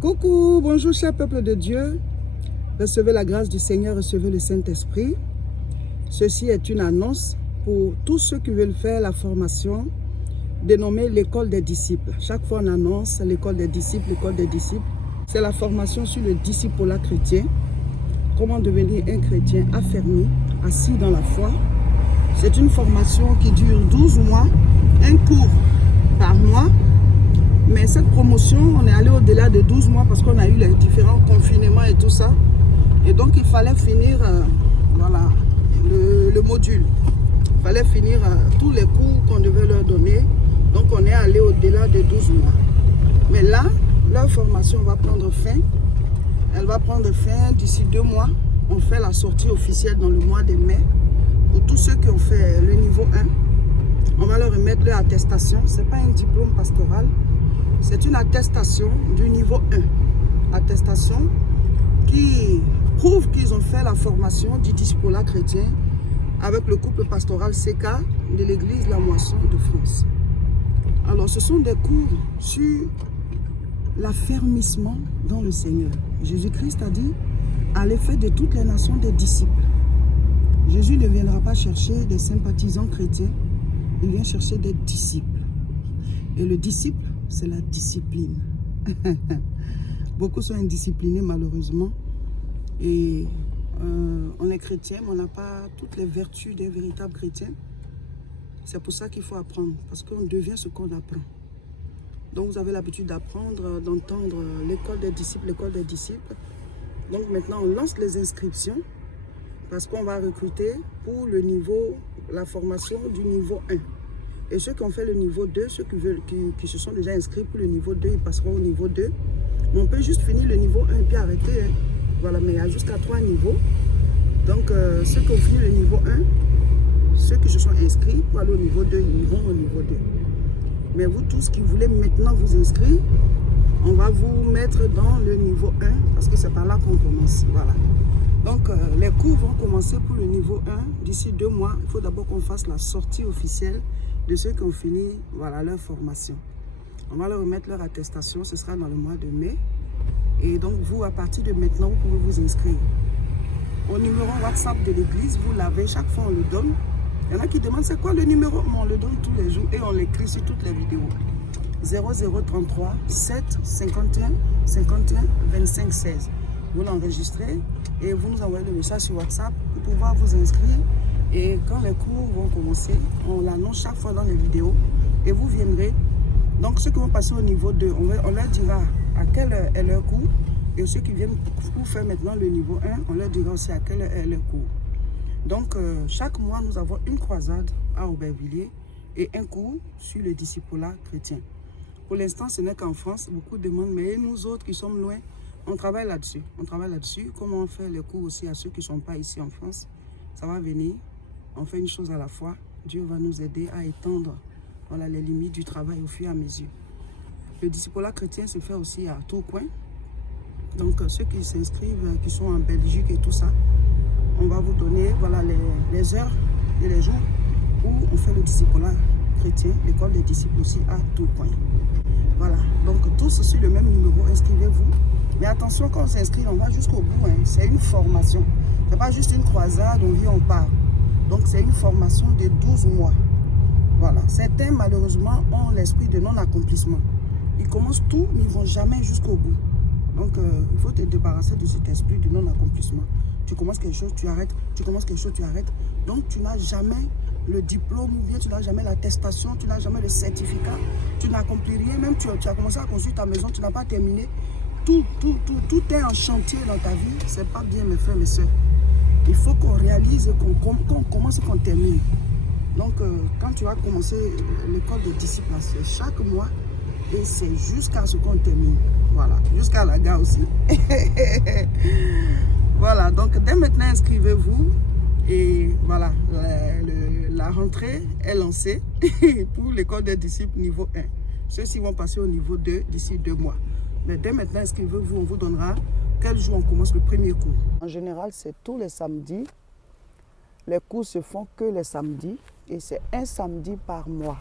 Coucou, bonjour cher peuple de Dieu. Recevez la grâce du Seigneur, recevez le Saint-Esprit. Ceci est une annonce pour tous ceux qui veulent faire la formation dénommée l'école des disciples. Chaque fois on annonce l'école des disciples, l'école des disciples. C'est la formation sur le discipulat chrétien. Comment devenir un chrétien affermi, assis dans la foi. C'est une formation qui dure 12 mois, un cours par mois. Mais cette promotion, on est allé au-delà de 12 mois parce qu'on a eu les différents confinements et tout ça. Et donc, il fallait finir voilà, le module. Il fallait finir tous les cours qu'on devait leur donner. Donc, on est allé au-delà de 12 mois. Mais là, leur formation va prendre fin. Elle va prendre fin d'ici 2 mois. On fait la sortie officielle dans le mois de mai. Pour tous ceux qui ont fait le niveau 1, on va leur remettre leur attestation. Ce n'est pas un diplôme pastoral. C'est une attestation du niveau 1. Attestation qui prouve qu'ils ont fait la formation du discipulat chrétien avec le couple pastoral CK de l'église La Moisson de France. Alors, ce sont des cours sur l'affermissement dans le Seigneur. Jésus-Christ a dit, allez faire de toutes les nations des disciples. Jésus ne viendra pas chercher des sympathisants chrétiens, il vient chercher des disciples. Et le disciple, c'est la discipline. Beaucoup sont indisciplinés malheureusement. Et on est chrétien, mais on n'a pas toutes les vertus des véritables chrétiens. C'est pour ça qu'il faut apprendre, parce qu'on devient ce qu'on apprend. Donc vous avez l'habitude d'apprendre, d'entendre l'école des disciples, l'école des disciples. Donc maintenant on lance les inscriptions, parce qu'on va recruter pour le niveau, la formation du niveau 1. Et ceux qui ont fait le niveau 2, ceux qui se sont déjà inscrits pour le niveau 2, ils passeront au niveau 2. Mais on peut juste finir le niveau 1 et puis arrêter. Hein. Voilà, mais il y a jusqu'à 3 niveaux. Donc, ceux qui ont fini le niveau 1, ceux qui se sont inscrits pour aller au niveau 2, ils vont au niveau 2. Mais vous tous qui voulez maintenant vous inscrire, on va vous mettre dans le niveau 1 parce que c'est par là qu'on commence. Voilà. Donc, les cours vont commencer pour le niveau 1 d'ici 2 mois. Il faut d'abord qu'on fasse la sortie officielle de ceux qui ont fini voilà, leur formation. On va leur remettre leur attestation, ce sera dans le mois de mai. Et donc vous, à partir de maintenant, vous pouvez vous inscrire. Au numéro WhatsApp de l'église, vous l'avez, chaque fois on le donne. Il y en a qui demandent c'est quoi le numéro, mais on le donne tous les jours et on l'écrit sur toutes les vidéos. 0033 7 51 51 25 16. Vous l'enregistrez et vous nous envoyez le message sur WhatsApp pour pouvoir vous inscrire. Et quand les cours vont commencer, on l'annonce chaque fois dans les vidéos et vous viendrez. Donc ceux qui vont passer au niveau 2, on leur dira à quelle heure est leur cours. Et ceux qui viennent pour faire maintenant le niveau 1, on leur dira aussi à quelle heure est leur cours. Donc chaque mois, nous avons une croisade à Aubervilliers et un cours sur le discipulat chrétien. Pour l'instant, ce n'est qu'en France. Beaucoup demandent, mais nous autres qui sommes loin, on travaille là-dessus. On travaille là-dessus. Comment on fait les cours aussi à ceux qui ne sont pas ici en France? Ça va venir. On fait une chose à la fois. Dieu va nous aider à étendre voilà, les limites du travail au fur et à mesure. Le discipulat chrétien se fait aussi à Tourcoing. Donc ceux qui s'inscrivent, qui sont en Belgique et tout ça, on va vous donner voilà, les heures et les jours où on fait le discipulat chrétien, l'école des disciples aussi à Tourcoing. Voilà, donc tous sur le même numéro, inscrivez-vous. Mais attention, quand on s'inscrit, on va jusqu'au bout. Hein. C'est une formation. Ce n'est pas juste une croisade, on vient, on part. Donc c'est une formation de 12 mois. Voilà. Certains, malheureusement, ont l'esprit de non-accomplissement. Ils commencent tout, mais ils ne vont jamais jusqu'au bout. Donc, il faut te débarrasser de cet esprit de non-accomplissement. Tu commences quelque chose, tu arrêtes. Tu commences quelque chose, tu arrêtes. Donc, tu n'as jamais le diplôme ou bien tu n'as jamais l'attestation, tu n'as jamais le certificat. Tu n'accomplis rien. Même tu as commencé à construire ta maison, tu n'as pas terminé. Tout est en chantier dans ta vie. Ce n'est pas bien, mes frères, mes soeurs. Il faut qu'on réalise, qu'on commence et qu'on termine. Donc, quand tu vas commencer l'école de disciples, c'est chaque mois et c'est jusqu'à ce qu'on termine. Voilà, jusqu'à la gare aussi. Voilà, donc dès maintenant, inscrivez-vous. Et voilà, la rentrée est lancée pour l'école des disciples niveau 1. Ceux-ci vont passer au niveau 2 d'ici 2 mois. Mais dès maintenant, inscrivez-vous, on vous donnera quel jour on commence le premier cours. En général, c'est tous les samedis. Les cours se font que les samedis et c'est un samedi par mois.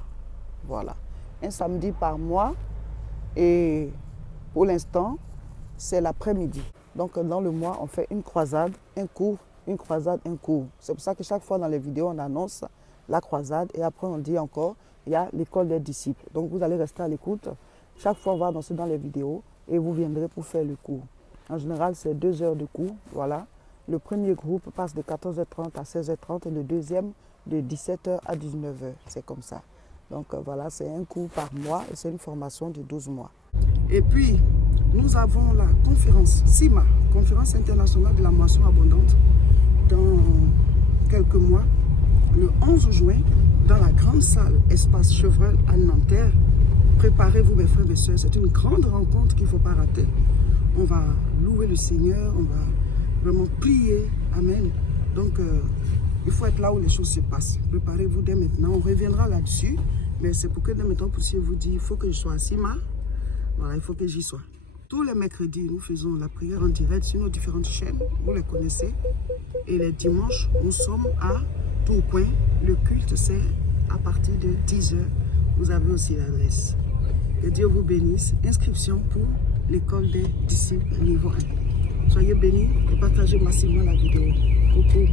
Voilà, un samedi par mois. Et pour l'instant, c'est l'après-midi. Donc dans le mois, on fait une croisade, un cours, une croisade, un cours. C'est pour ça que chaque fois dans les vidéos, on annonce la croisade et après on dit encore, il y a l'école des disciples. Donc vous allez rester à l'écoute. Chaque fois, on va annoncer dans les vidéos et vous viendrez pour faire le cours. En général, c'est 2 heures de cours. Voilà. Le premier groupe passe de 14h30 à 16h30 et le deuxième de 17h à 19h. C'est comme ça. Donc voilà, c'est un cours par mois et c'est une formation de 12 mois. Et puis, nous avons la conférence CIMA, Conférence internationale de la moisson abondante, dans quelques mois, le 11 juin, dans la grande salle Espace Chevreul à Nanterre. Préparez-vous mes frères et sœurs, c'est une grande rencontre qu'il ne faut pas rater. On va louer le Seigneur, on va vraiment prier, amen. Donc il faut être là où les choses se passent. Préparez-vous dès maintenant, on reviendra là-dessus, mais c'est pour que dès maintenant vous puissiez vous dire, il faut que je sois à Sima, voilà, il faut que j'y sois. Tous les mercredis, nous faisons la prière en direct sur nos différentes chaînes, vous les connaissez. Et les dimanches, nous sommes à Tourcoing. Le culte, c'est à partir de 10h. Vous avez aussi l'adresse. Que Dieu vous bénisse. Inscription pour l'école des disciples niveau 1. Soyez bénis et partagez massivement la vidéo. Coucou.